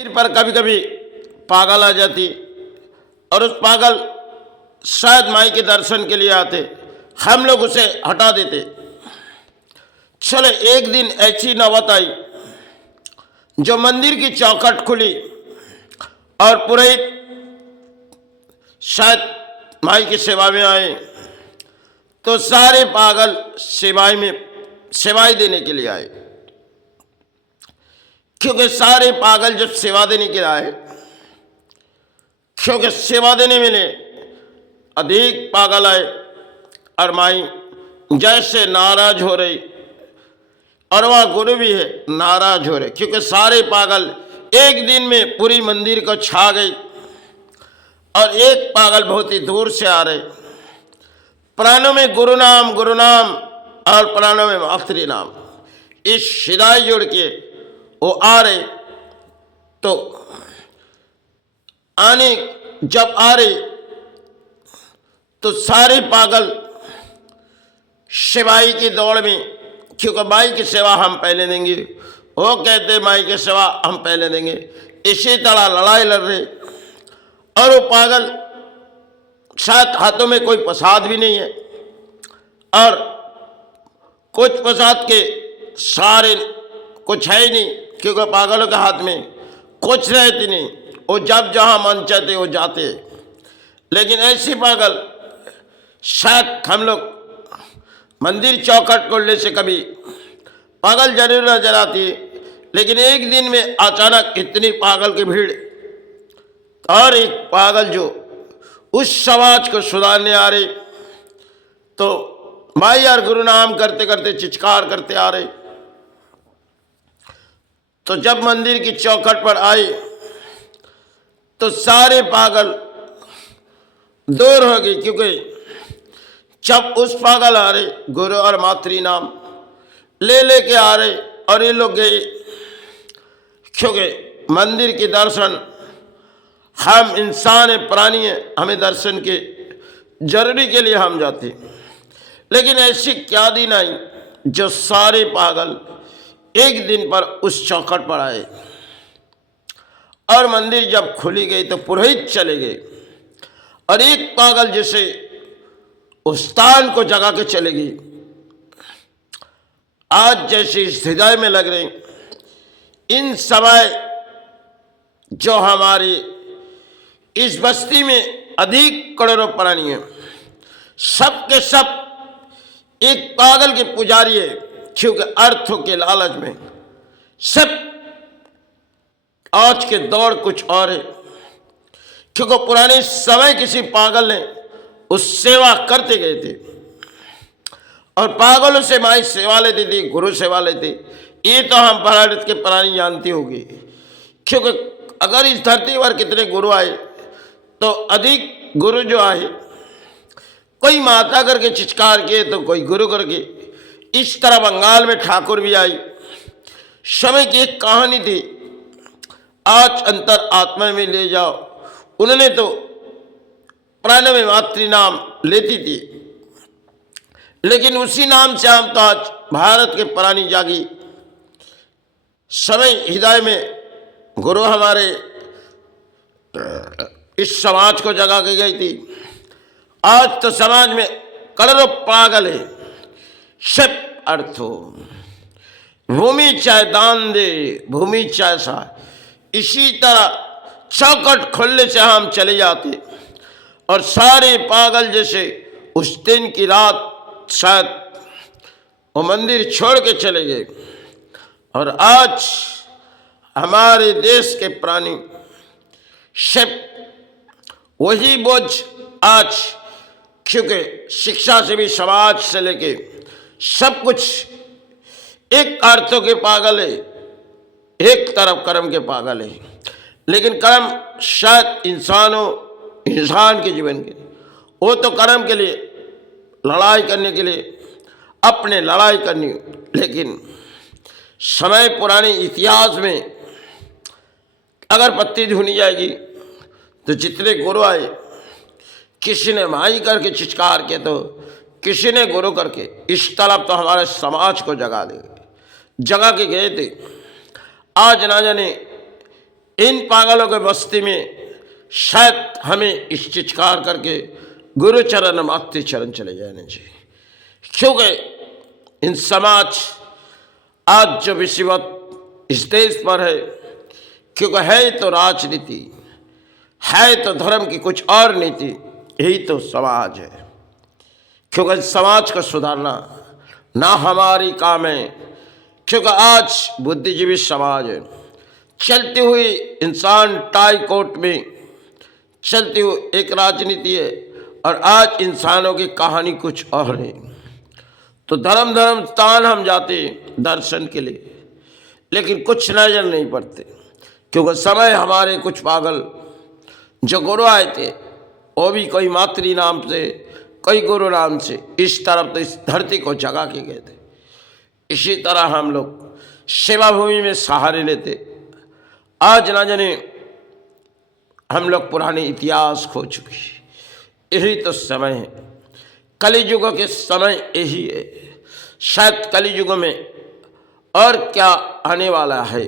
सिर पर कभी कभी पागल आ जाती और उस पागल शायद माई के दर्शन के लिए आते, हम लोग उसे हटा देते। चले एक दिन ऐसी नौबत आई जो मंदिर की चौखट खुली और पुरोहित शायद माई की सेवा में आए तो सारे पागल सेवाई देने के लिए आए। क्योंकि सारे पागल जब सेवा देने के लिए आए, क्योंकि सेवा देने मिले अधिक पागल आए और माई जैसे नाराज हो रही और वह गुरु भी है नाराज हो रहे, क्योंकि सारे पागल एक दिन में पूरी मंदिर को छा गई और एक पागल बहुत ही दूर से आ रहे, प्राणों में गुरु नाम और प्राणों में मातृ नाम, इस शिदाई जोड़ के वो आ रहे। तो जब आ रहे तो सारे पागल शिवाई की दौड़ में, क्योंकि माई की सेवा हम पहले देंगे, वो कहते माई की सेवा हम पहले देंगे, इसी तरह लड़ाई लड़ रहे। और वो पागल शायद हाथों में कोई प्रसाद भी नहीं है और कुछ प्रसाद के सारे कुछ है ही नहीं, क्योंकि पागलों के हाथ में कुछ रहती नहीं, वो जब जहाँ मन चाहते वो जाते। लेकिन ऐसी पागल शायद हम लोग मंदिर चौखट खोलने से कभी पागल जरूर नजर आती, लेकिन एक दिन में अचानक इतनी पागल की भीड़ और एक पागल जो उस समाज को सुधारने आ रहे, तो माई और गुरु नाम करते करते चित्कार करते आ रहे। तो जब मंदिर की चौखट पर आए तो सारे पागल दूर हो गए, क्योंकि जब उस पागल आ रहे गुरु और मातृ नाम लेके आ रहे और ये लोग गए, क्योंकि मंदिर के दर्शन हम इंसान प्राणी हैं, हमें दर्शन के जरूरी के लिए हम जाते। लेकिन ऐसी क्या दिन आई जो सारे पागल एक दिन पर उस चौखट पर आए और मंदिर जब खुली गई तो पुरोहित चले गए और एक पागल जैसे उस स्थान को जगा के चले गई। आज जैसे इस हृदय में लग रहे इन समय जो हमारी इस बस्ती में अधिक करोड़ों प्राणी है, सब के सब एक पागल के पुजारी है, क्योंकि अर्थों के लालच में सब आज के दौर कुछ और है। क्योंकि पुराने समय किसी पागल ने उस सेवा करते गए थे और पागलों से माई सेवा लेती थी, गुरु सेवा लेते। ये तो हम भारत के प्राणी जानते होंगे, क्योंकि अगर इस धरती पर कितने गुरु आए तो अधिक गुरु जो आए, कोई माता करके चित्कार किए तो कोई गुरु करके। इस तरह बंगाल में ठाकुर भी आई, समय की एक कहानी थी, आज अंतर आत्मा में ले जाओ, उन्होंने तो प्राण में मातृ नाम लेती थी, लेकिन उसी नाम से हम तो आज भारत के प्राणी जागी। समय हृदय में गुरु हमारे इस समाज को जगा के गई थी। आज तो समाज में करोड़ों पागल है, सब अर्थो भूमि चाहे दान दे भूमि चाहे सा, इसी तरह चौखट खोलने से हम चले जाते और सारे पागल जैसे उस दिन की रात शायद वो मंदिर छोड़ के चले गए। और आज हमारे देश के प्राणी सब वही बोझ आज, क्योंकि शिक्षा से भी समाज से लेके सब कुछ एक अर्थों के पागल है, एक तरफ कर्म के पागल है। लेकिन कर्म शायद इंसान के जीवन के, वो तो कर्म के लिए लड़ाई करने के लिए अपने लड़ाई करनी, लेकिन समय पुराने इतिहास में अगर पत्ती ढूंढी जाएगी तो जितने गुरु आए, किसी ने माई करके चित्कार किया तो किसी ने गुरु करके, इस तरफ तो हमारे समाज को जगा के गए थे। आज ना जाने इन पागलों के बस्ती में शायद हमें इस चिचकार करके गुरु चरण माते चरण चले जाने चाहिए, क्योंकि इन समाज आज जो विषयवत इस देश पर है, क्योंकि है तो राजनीति, है तो धर्म की कुछ और नीति, यही तो समाज है। क्योंकि समाज को सुधारना ना हमारी काम है, क्योंकि आज बुद्धिजीवी समाज है, चलती हुई इंसान टाई कोट में चलती हुई एक राजनीति है, और आज इंसानों की कहानी कुछ और है। तो धर्म स्थान हम जाते दर्शन के लिए, लेकिन कुछ नजर नहीं पड़ते, क्योंकि समय हमारे कुछ पागल जो गुरु आए थे, वो भी कोई मातृ नाम से, कोई गुरु नाम से इस तरफ तो इस धरती को जगा के गए थे। इसी तरह हम लोग सेवा भूमि में सहारे लेते, आज ना जाने हम लोग पुराने इतिहास खो चुके। यही तो समय है, कलियुग के समय यही है। शायद कलियुग में और क्या आने वाला है।